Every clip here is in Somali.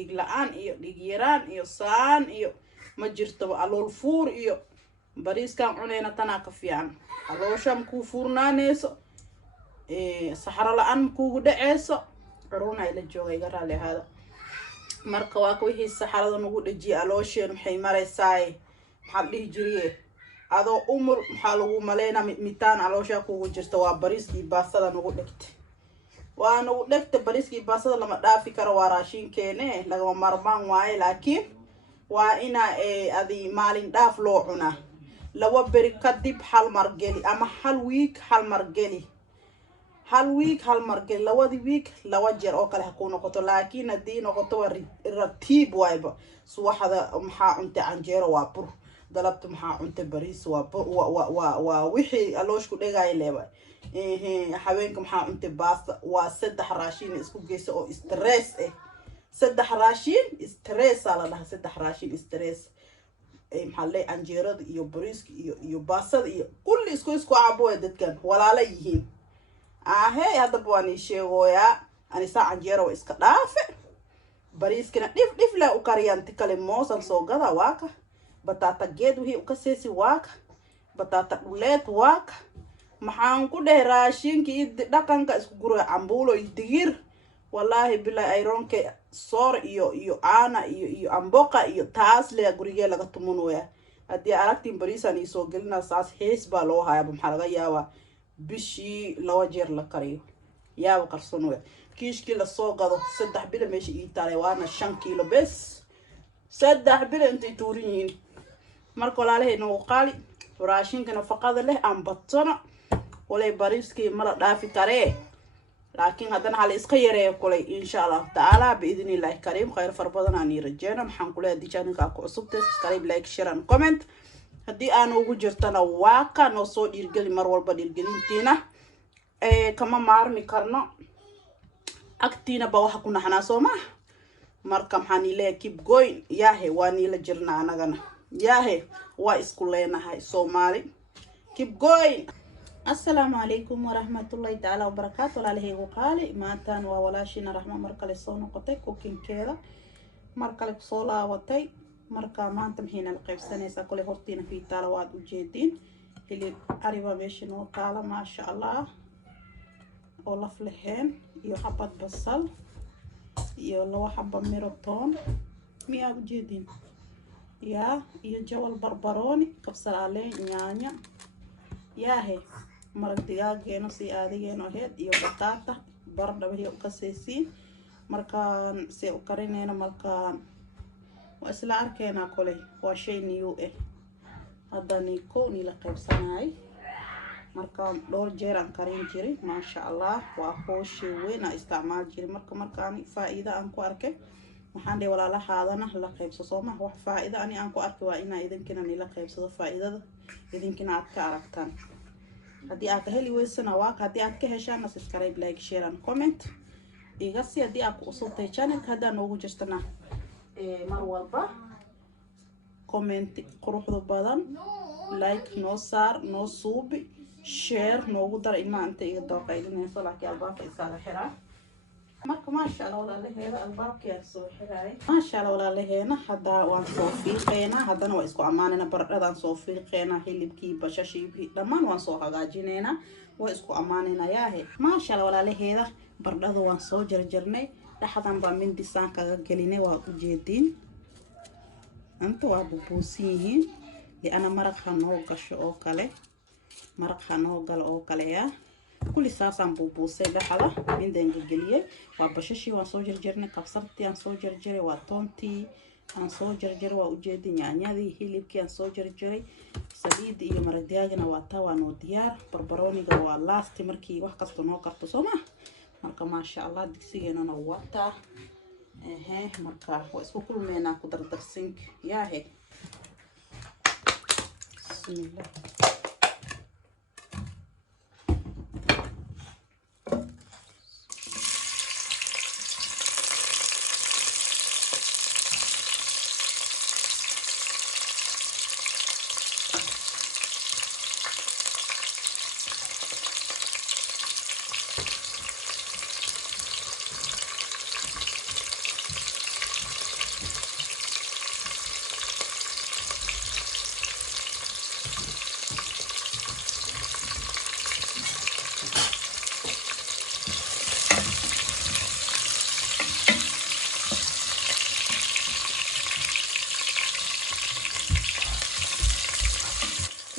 dhiig la-aan iyo dhiig yaraan iyo saan iyo ma jirto alool fuur iyo bariiskan cunayna tanaa ka fiican caloosha makuu fuurnaanayso saxaro la-aan makuugu dhaceyso corona ila jooga iga raali ahaada marka waa wixii saxarada nagu dhajiyay aloosheen waxay maraysaa maxaa dhihi jiriye adoo umur maxaa lagu maleynaa mitaan aloosha kuugu jirta waa bariiskii baastada nagu dhigtay waa nagu dhigtay bariiskii baastada lama dhaafi karo waa raashinkeene lagama marmaan waaye laakiin waa ina adi maalin dhaaf loo cunaa laba beri kadib hal mar geli ama hal week hal mar geli lawadi week lawa jeer oo kale ha ku noqoto laakiin haddii noqoto waa ratiib waayba subaxda maxaa cunta canjeero waa bur dalabta maxaa cunta bariis waa bur waa wixii alooshku dhegay leeba haweenka maxaa cunta baasta waa saddex raashin isku geysa oo stress saddex raashin stress la dhahaa saddex raashin stress maxaa leh canjeerada iyo bariiska iyo baastada iyo kulli isku caabo dadkan walaala yihiin hadda baan sheegoyaa anisa canjeero iska dhaafe bariiskana dhif la u kariyaan tikale moosan soo gada waaka batata geed wixii u ka seesi waaka batata dhuleed waaka maxaan ku dheh raashinkii dhaqanka isku guro cambuulo iyo digir wallahi billahi ironke soor iyo aana iyo amboqa iyo taas le gurigee laga tumunooya haddii aragtiin bariisan ii soo gelina saas hees baa loo hayaa maxaa laga yaabaa bishii lawa jeer la kariyo yaaba qarsanooya kiishkii lasoo gado 3 bilo meesha ii taalay waana 5 kilo bes 3 bilo intay tuurin yihiin marka walaalahayna uu qaali raashinka nafaqada leh aan batona walay bariiskii mala dhaafi karee laakiin haddana hal iska yareeyo kulay insha Allah taala biidnillahi kariim khayr farbadan aan rajeena maxaan ku leeyahay channelka ku cusub subscribe like share and comment haddii aan ugu jirtana waa ka noo soo dhiirgeli mar walba dhiirgelintiina kama maarmi karno agtiina ba waxa ku naxnaa Soomaa marka maxaan ilaa keep going yaahe waa niila jirna anagana yaahe waa isku leenahay Soomaali keep going السلام عليكم ورحمة الله تعالى وبركاته وعليه وقالي ماتان وولاشينا رحمة مركلي صونو قطي كوكين كيدا مركلي صولا وطي مركا مانتم هنا القيب سنيسا كولي هورتين في تالوات وجيدين اللي قريبا ميشنو تالا ما شاء الله والله فلحين يو حبات بصل يو لو حبا ميروتون ميا وجيدين يا جوال بربروني كبسر عليه نيانيا ياهي maraq digaageeno si aadigeeno heed iyo bataata baradha wixii ka seesiin markaan si u karinayna markaan waa isla arkeena kulay waa shay new haddani ko ni la qaybsanaay markaan dhowr jeer aan karin jiray ma sha Allah waa hooshi weyn aan isticmaal jiray markaan faa'iido aan ku arkay waxaan dheey walaalahaadana la qaybso Soomaa wax faa'iido aan ku arkay waa inaa idinkina ni la qaybsado faa'iidada idinkina aad ka aragtaan haddii aad ka heli weysana waa haddii aad ka heshaan subscribe like share and comment iga si haddii aad ku usubtay channel hadda noogu jirtana mar walba comment quruxda badan like noo saar noo suubi share noogu dar imaanta iga dooqaydinayso laakiin albaabka iskaga xiraa marka ma sha Allah walaalaheena albaabka soo xiray ma sha Allah walaalaheena hadda waan soo fiiqeena haddana waa isku amaanayna baradhadan soo fiiqeena hilibkii bashashii dhamaan waan soo hagaajinayna waa isku amaanayna yaahe ma sha Allah walaalaheena baradhada waan soo jarjarnay dhaxdan baa mindi saan kaga gelinay waa u jeedin anta waa bubuusiin li ana maraq hanoo gasho oo kale maraq hanoo gal oo kale ya كل ساسان بوبوسي دحدا من دين جليه وبششي وانسو جرجرني كبسرتي انسو جرجري وطونتي انسو جرجري ووجيدي نيانيادي هيلبكي انسو جرجري سديد iyo maraq digaagna waa taa waa diyaar barbarooniga waa laasti markii wax kasto noo karto Soomaa marka ma sha Allah digsigeena waa taa marka waa isku kulmeena ku dardarsin yaahe bismillah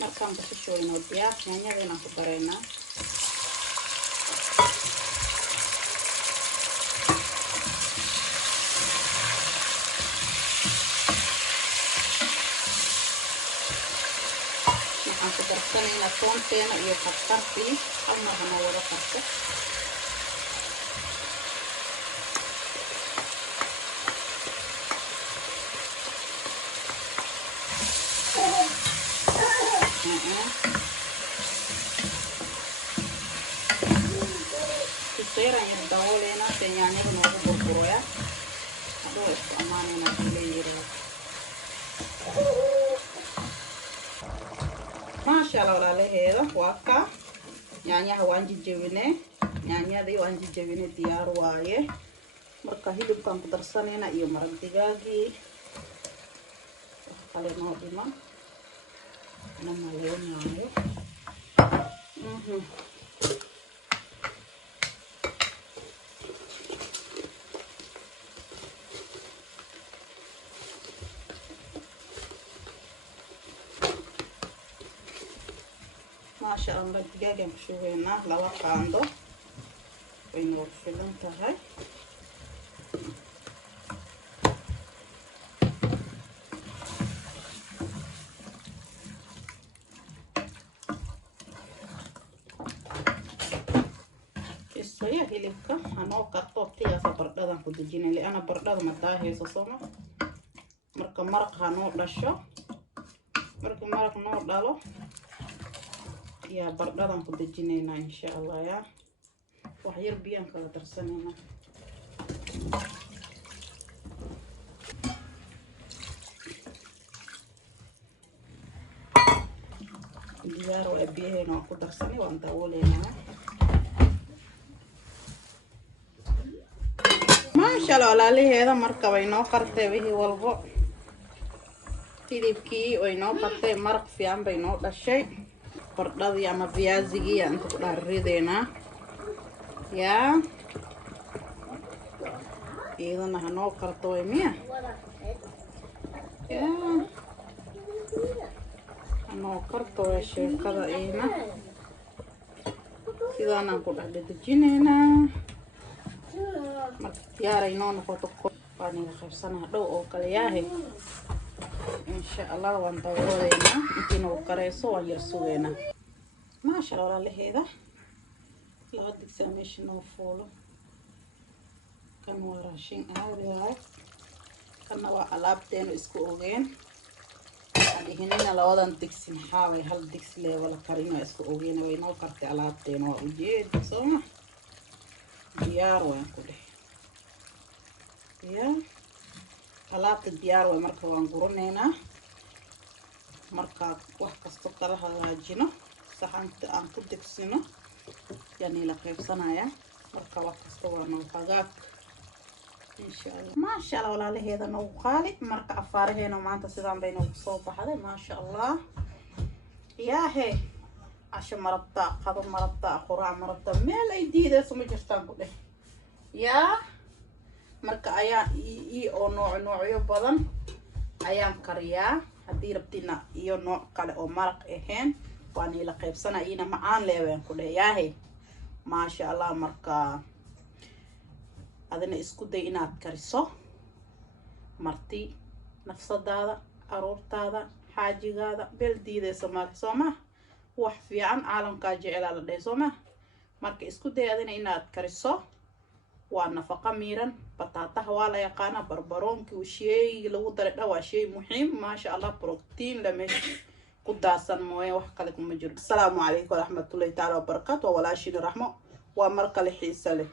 markaan basasha inoo diyaar yaanyada inaan ku dareynaa waxaan ku darsanaynaa toonteena iyo kabsartii hal mar hana wada karto Sekarang yang tahu lena penyanya mau berburu ya. Aduh, aman nanti leher. Masya Allah leher, waka. Nyanya wanji jawine, nyanya di wanji jawine tiar wae. Mereka hidup komputer sana na iyo marang tigagi. Kalian mau bima? Nama leonnya ayo. Masya Allah digaag aan ku shubaynaa 2 qaando way noo filan tahay isaya hilibka anoo karto tiyaasa bardhadan ku dejinay liana bardhada ma daahayso sooma marka maraq hanoo dhasho marka maraq noo dhalo يا بردان كنت جنينا إن شاء الله يا وحير بيان كلا ترسنينا ديار وأبيه هنا كنت ترسني وأنت أولينا ما شاء الله على هذا مركب إنه قرتي به والبو تيجي وإنه قرتي مرق في عم بينه الشيء bardhadii ama viazigii inta ku dharideena ya iyadana hanoo karto way miya ya hanoo karto way sheekada iyana sidaanaan ku dhexdhejinaynaa marka diyaaray noo noqoto waan ila qaybsanaa dhow oo kale yaahay إن شاء الله وانطولينا انتين وقريسو ويرسوينا ما شاء الله لهذا لا قد ساميش نوفولو كان وراشين عادي هاي كان وعلابتين اسكو اوغين هذه هنا لو ودان دكسي نحاول هل دكسي لي ولا كارينو اسكو اوغين وينو كارتي علابتين ووجيد سوما ديار وين كله ديار alaabta diyaar way marka waan guranaynaa marka wax kasto kala hagaajino saxanta aan ku degsino yani la qaybsanaya marka wax kasto waa noo hagaag insha Allah ma sha Allah walaalaheeda noo qaali marka afaaraheena maanta sidaan bay noo soo baxday ma sha Allah yaahe asha marabta qado marabta quraac marabta meel ay diidayso ma jirtaan ku dheh yaa marka ayaa oo noocyo badan ayaan kariyaa hadii rabtina iyo nooc kale oo maraq ahayn waan ila qaybsanaa ina macaan leeween ku dheeyahay ma sha Allah marka adina isku day inaad kariso marti nafsadaada aroortaada xaajigaada bel diidayso ma sooma wax fiican caalamka jecel la dheey sooma marka isku day adina inaad kariso ونفقة ميران بطاطا ولا يقانا بربرونكي وشيء لو درنا وشيء مهم ما شاء الله بروتين لمش قداسا مويه وحكى لكم مجرد السلام عليكم ورحمة الله تعالى وبركاته ولا شيء رحمه ومركل حيسله